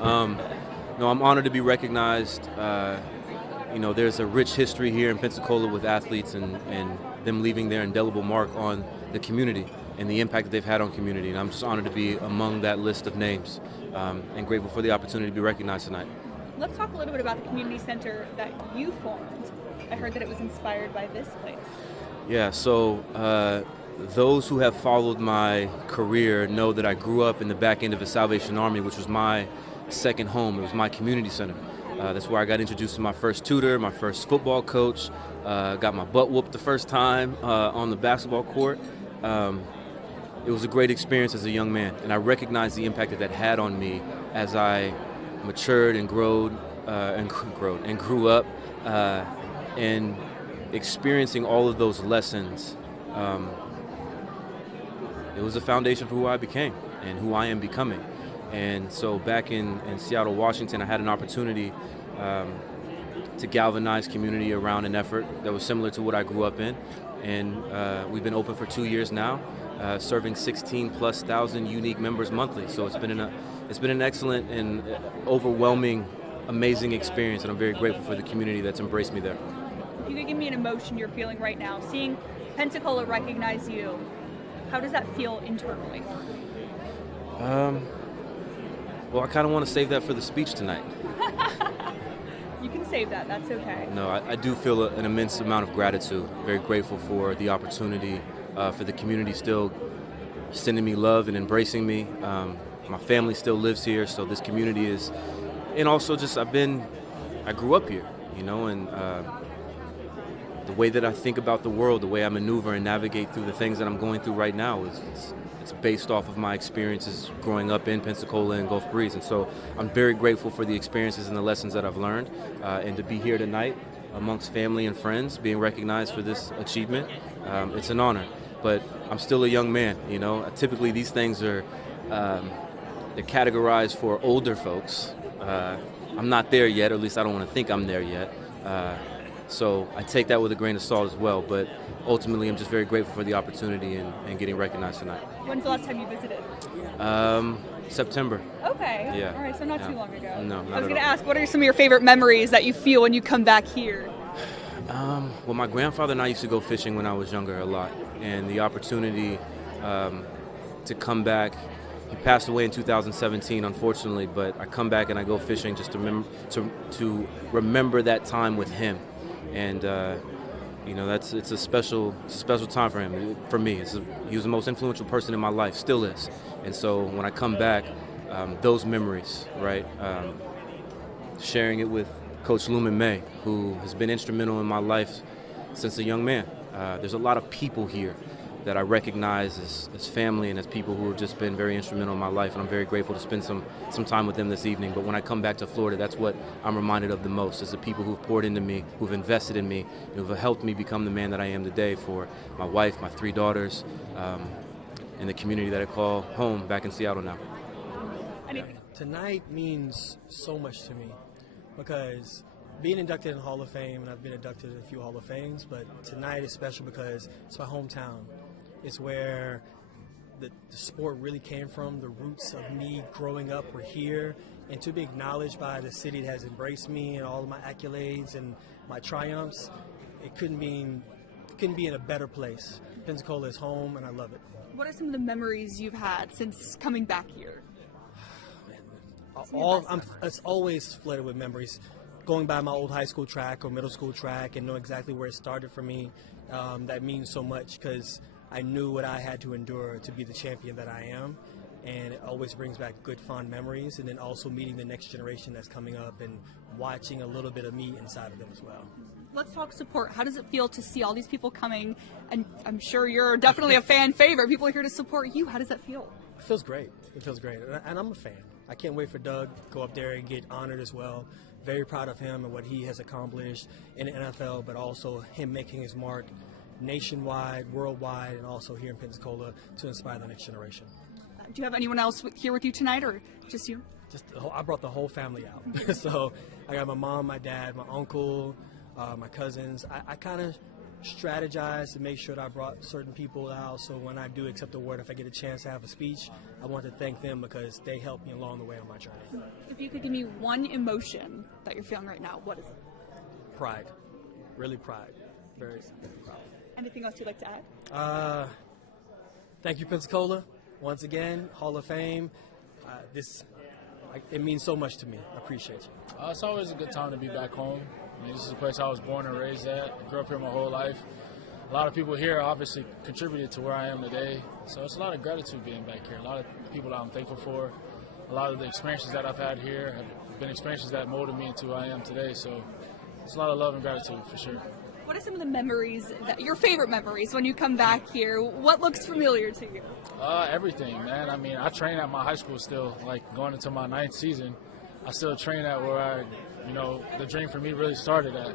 No, I'm honored to be recognized. There's a rich history here in Pensacola with athletes and them leaving their indelible mark on the community and the impact that they've had on community. And I'm just honored to be among that list of names and grateful for the opportunity to be recognized tonight. Let's talk a little bit about the community center that you formed. I heard that it was inspired by this place. Yeah, so those who have followed my career know that I grew up in the back end of the Salvation Army, which was my second home. It was my community center. That's where I got introduced to my first tutor, my first football coach, got my butt whooped the first time on the basketball court. It was a great experience as a young man, and I recognized the impact that had on me as I matured and grew up, and experiencing all of those lessons. It was a foundation for who I became and who I am becoming. And so back in Seattle, Washington, I had an opportunity to galvanize community around an effort that was similar to what I grew up in. And we've been open for 2 years now, serving 16,000+ unique members monthly. So it's been an excellent and overwhelming, amazing experience, and I'm very grateful for the community that's embraced me there. If you could give me an emotion you're feeling right now, seeing Pensacola recognize you, how does that feel internally? Well, I kind of want to save that for the speech tonight. You can save that, that's okay. No, I do feel an immense amount of gratitude. Very grateful for the opportunity, for the community still sending me love and embracing me. My family still lives here, so this community is, and also just I grew up here, and the way that I think about the world, the way I maneuver and navigate through the things that I'm going through right now it's based off of my experiences growing up in Pensacola and Gulf Breeze. And so I'm very grateful for the experiences and the lessons that I've learned, and to be here tonight amongst family and friends, being recognized for this achievement. It's an honor, but I'm still a young man. Typically these things are they're categorized for older folks. I'm not there yet, or at least I don't want to think I'm there yet. So I take that with a grain of salt as well, but ultimately I'm just very grateful for the opportunity and getting recognized tonight. When's the last time you visited? September. Okay. Yeah. All right, so not too long ago. No, I was going to ask, what are some of your favorite memories that you feel when you come back here? Well, my grandfather and I used to go fishing when I was younger a lot, and the opportunity to come back. He passed away in 2017, unfortunately, but I come back and I go fishing just to remember that time with him. And it's a special time for him. For me, he was the most influential person in my life, still is. And so when I come back, those memories, right? Sharing it with Coach Lumen May, who has been instrumental in my life since a young man. There's a lot of people here that I recognize as family and as people who have just been very instrumental in my life, and I'm very grateful to spend some time with them this evening. But when I come back to Florida, that's what I'm reminded of the most, is the people who've poured into me, who've invested in me, who've helped me become the man that I am today, for my wife, my 3 daughters, and the community that I call home back in Seattle now. Tonight means so much to me, because being inducted in the Hall of Fame, and I've been inducted in a few Hall of Fames, but tonight is special because it's my hometown. It's where the sport really came from. The roots of me growing up were here, and to be acknowledged by the city that has embraced me and all of my accolades and my triumphs, it couldn't be in a better place. Pensacola is home, and I love it. What are some of the memories you've had since coming back here? It's always flooded with memories. Going by my old high school track or middle school track and know exactly where it started for me, that means so much, because I knew what I had to endure to be the champion that I am, and it always brings back good, fond memories. And then also meeting the next generation that's coming up and watching a little bit of me inside of them as well. Let's talk support. How does it feel to see all these people coming? And I'm sure you're definitely a fan favorite. People are here to support you. How does that feel? It feels great. It feels great. And I'm a fan. I can't wait for Doug to go up there and get honored as well. Very proud of him and what he has accomplished in the NFL, but also him making his mark nationwide, worldwide, and also here in Pensacola to inspire the next generation. Do you have anyone else here with you tonight, or just you? I brought the whole family out. So I got my mom, my dad, my uncle, my cousins. I kind of strategized to make sure that I brought certain people out. So when I do accept the award, if I get a chance to have a speech, I want to thank them because they helped me along the way on my journey. If you could give me one emotion that you're feeling right now, what is it? Pride. Really pride. Very proud. Anything else you'd like to add? Thank you, Pensacola. Once again, Hall of Fame. It means so much to me. I appreciate you. It's always a good time to be back home. I mean, this is a place I was born and raised at. I grew up here my whole life. A lot of people here obviously contributed to where I am today. So it's a lot of gratitude being back here. A lot of people that I'm thankful for. A lot of the experiences that I've had here have been experiences that molded me into who I am today. So it's a lot of love and gratitude for sure. What are some of the memories, your favorite memories when you come back here? What looks familiar to you? Everything, man. I mean, I train at my high school still, like going into my 9th season. I still train at where the dream for me really started at.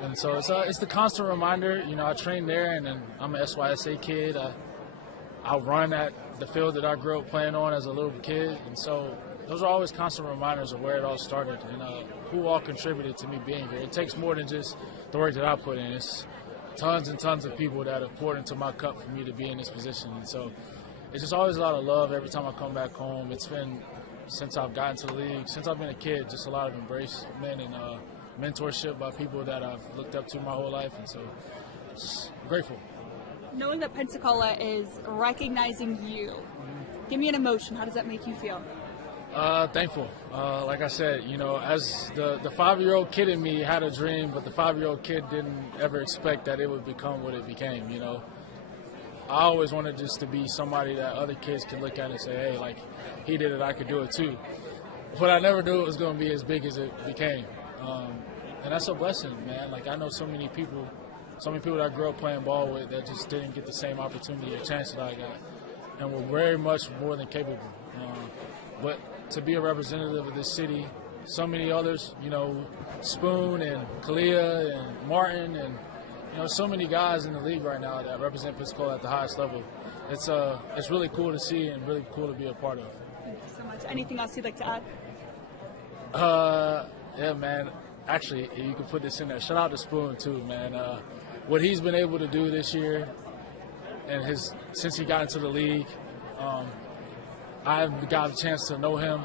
And so it's the constant reminder. I train there, and then I'm an SYSA kid. I run at the field that I grew up playing on as a little kid. And so those are always constant reminders of where it all started and who all contributed to me being here. It takes more than just the work that I put in. It's tons and tons of people that have poured into my cup for me to be in this position. And so it's just always a lot of love every time I come back home. It's been, since I've gotten to the league, since I've been a kid, just a lot of embracement and mentorship by people that I've looked up to my whole life. And so just grateful. Knowing that Pensacola is recognizing you, give me an emotion. How does that make you feel? Thankful. Like I said, as the 5-year-old kid in me had a dream, but the 5-year-old kid didn't ever expect that it would become what it became, I always wanted just to be somebody that other kids could look at and say, hey, like, he did it, I could do it too. But I never knew it was going to be as big as it became. And that's a blessing, man. Like, I know so many people that I grew up playing ball with that just didn't get the same opportunity or chance that I got. And were very much more than capable. But to be a representative of this city, so many others, Spoon and Kalia and Martin and, so many guys in the league right now that represent Pensacola at the highest level. It's really cool to see and really cool to be a part of. Thank you so much. Anything else you'd like to add? Yeah, man. Actually, you can put this in there. Shout out to Spoon too, man. What he's been able to do this year, and since he got into the league, I've got a chance to know him.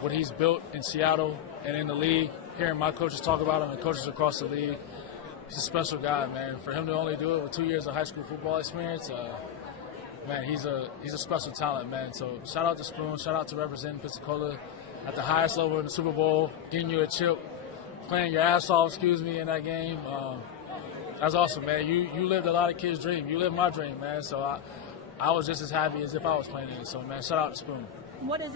What he's built in Seattle and in the league, hearing my coaches talk about him and coaches across the league, he's a special guy, man. For him to only do it with 2 years of high school football experience, man, he's a special talent, man. So shout out to Spoon, shout out to representing Pensacola at the highest level in the Super Bowl, getting you a chip, playing your ass off, in that game. That's awesome, man. You lived a lot of kids' dream. You lived my dream, man. So I was just as happy as if I was playing in it. So, man, shout out to Spoon. What is